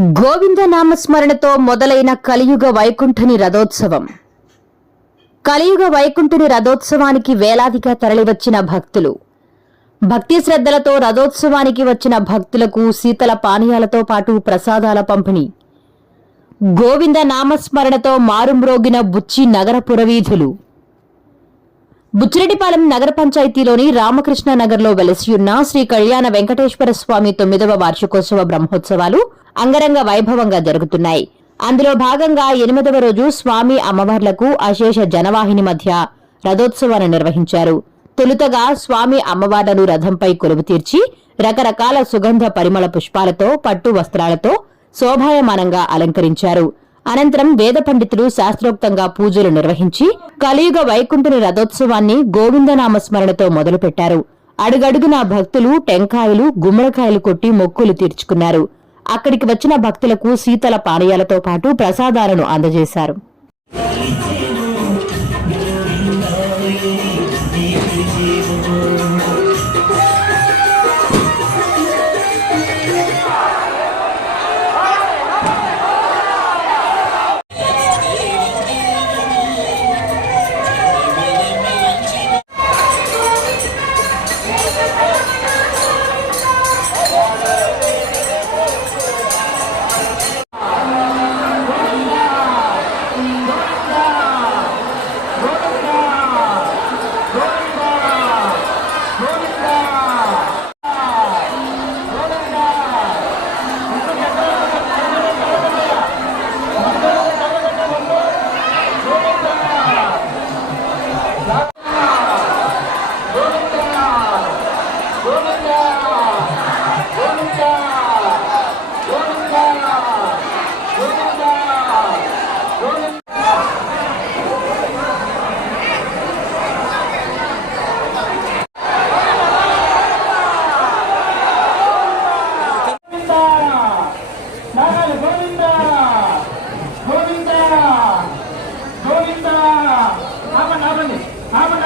గోవింద నామస్మరణతో మొదలైన కలియుగ వైకుంఠని రథోత్సవం. కలియుగ వైకుంఠుని రథోత్సవానికి వేలాదిగా తరలివచ్చిన భక్తులు. భక్తి శ్రద్ధలతో రథోత్సవానికి వచ్చిన భక్తులకు శీతల పానీయాలతో పాటు ప్రసాదాల పంపిణీ. గోవింద నామస్మరణతో మారుమ్రోగిన బుచ్చి నగర పురవీధులు. బుచ్చిరెడ్డిపాలెం నగర పంచాయతీలోని రామకృష్ణ నగర్లో వెలసియున్న శ్రీ కళ్యాణ వెంకటేశ్వర స్వామి తొమ్మిదవ వార్షికోత్సవ బ్రహ్మోత్సవాలు అంగరంగ వైభవంగా జరుగుతున్నాయి. అందులో భాగంగా ఎనిమిదవ రోజు స్వామి అమ్మవార్లకు అశేష జనవాహిని మధ్య రథోత్సవాన్ని నిర్వహించారు. తొలుతగా స్వామి అమ్మవార్లను రథంపై కొలువు తీర్చి రకరకాల సుగంధ పరిమళ పుష్పాలతో పట్టు వస్త్రాలతో శోభాయమానంగా అలంకరించారు. అనంతరం వేద పండితులు శాస్త్రోక్తంగా పూజలు నిర్వహించి కలియుగ వైకుంఠుని రథోత్సవాన్ని గోవిందనామ స్మరణతో మొదలుపెట్టారు. అడుగడుగునా భక్తులు టెంకాయలు గుమ్మడికాయలు కొట్టి మొక్కులు తీర్చుకున్నారు. అక్కడికి వచ్చిన భక్తులకు శీతల పానీయాలతో పాటు ప్రసాదాలను అందజేశారు. Have a